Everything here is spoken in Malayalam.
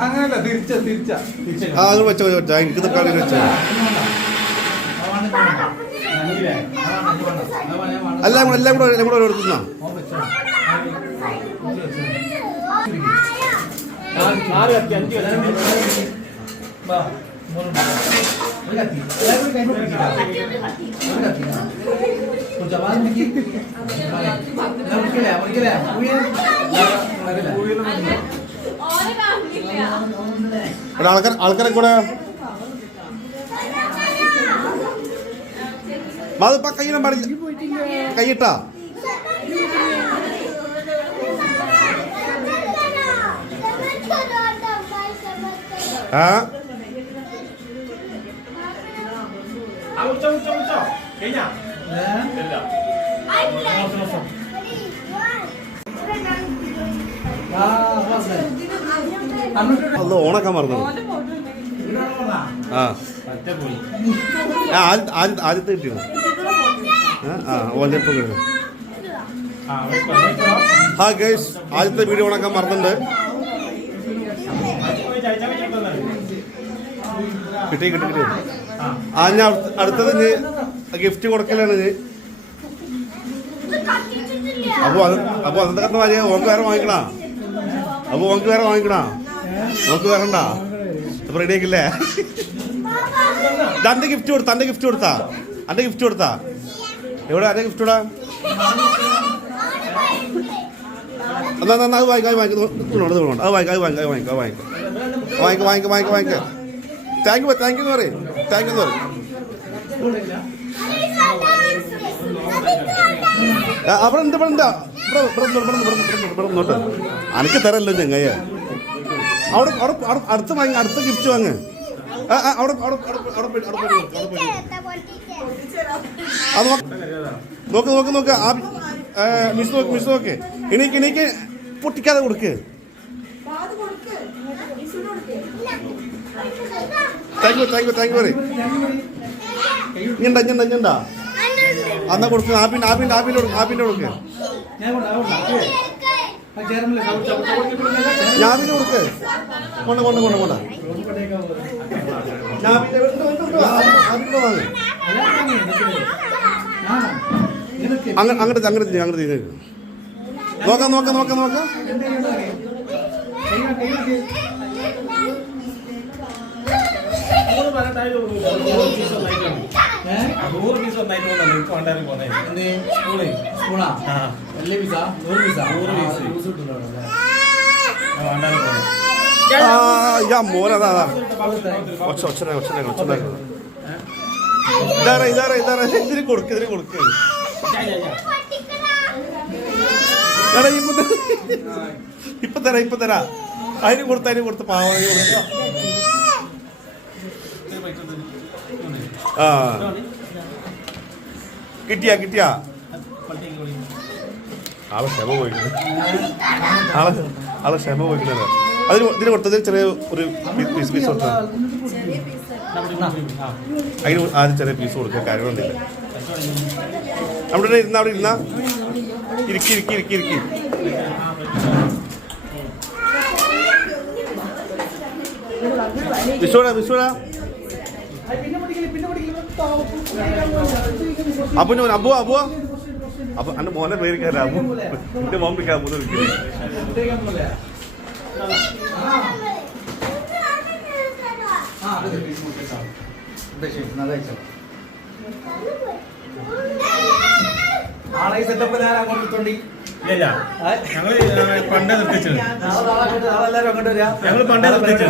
അങ്ങനല്ല തിരിച്ച ആ അത് വെച്ചോ എനിക്ക് തക്കാളി വെച്ചോ എല്ലാം കൂടെ എടുത്തുന്ന ആൾക്കാരെ കൂടെ അതിപ്പ കയ്യിലും പാടില്ല കൈയിട്ടാ ആ അത് ഓണക്കാൻ മറന്നു ആദ്യത്തെ കിട്ടിയോ ഓലപ്പം കിട്ടും ഹാ ഗൈസ് ആദ്യത്തെ വീഡിയോ ഓണക്കാൻ മറന്നുണ്ട് കിട്ടി ആ ഞാൻ അടുത്തത് ഗിഫ്റ്റ് കൊടുക്കലാണ് അപ്പൊ അന്നത്തെ കത്ത് മതി ഓക്ക് വേറെ വാങ്ങിക്കണ അപ്പൊ ഓക്ക് വേറെ വാങ്ങിക്കണ നോക്ക് വരണ്ട അപ്പൊ റെഡി ആക്കില്ലേ തന്റെ ഗിഫ്റ്റ് കൊടുത്താ എവിടെ അന്റെ ഗിഫ്റ്റ് ഇടാ എന്നാ അത് വാങ്ങിക്കോ അത് വാങ്ങിക്കോ താങ്ക് യു എന്ന് പറയും അവിടെ നോട്ട് അനക്ക് തരല്ലോ ചെങ്ങയ്യ അവിടെ അടുത്ത് വാങ്ങി അടുത്ത ഗിഫ്റ്റ് വാങ്ങ് അവിടെ നോക്ക് മിസ് നോക്ക് എനിക്ക് പൊട്ടിക്കാതെ കൊടുക്ക് താങ്ക് യു പറയും ഇഞ്ഞണ്ടാ അന്നാ കൊടുക്ക് ആപ്പിന്റെ കൊടുക്ക് ഞാപിന്റെ കൊടുക്ക് കൊണ്ട അങ്ങോട്ട് നോക്കാം മോനതാ ഇതിന് കൊടുക്ക് ഇപ്പൊ തരാ അതിന് കൊടുത്ത് പാവ ആ കിട്ടിയാ ആളെ ക്ഷമ പോയിക്കുന്നത് ഇതിന് കൊടുത്തത് ചെറിയ ഒരു പീസ് കൊടുത്തത് അതിന് ആദ്യം ചെറിയ പീസ് കൊടുക്കുക കാര്യങ്ങളൊന്നുമില്ല അവിടെ ഇരുന്ന ഇരിക്കി വിശ്വടാ അബു അപ്പൊ എന്റെ മോനെ പേര് കയറാ അബു എന്റെ മോൻ വിളിക്കാം അബു ഞങ്ങള് പണ്ടേ നിർത്തിച്ചു ഞങ്ങൾ പണ്ടേ നിർത്തിച്ചു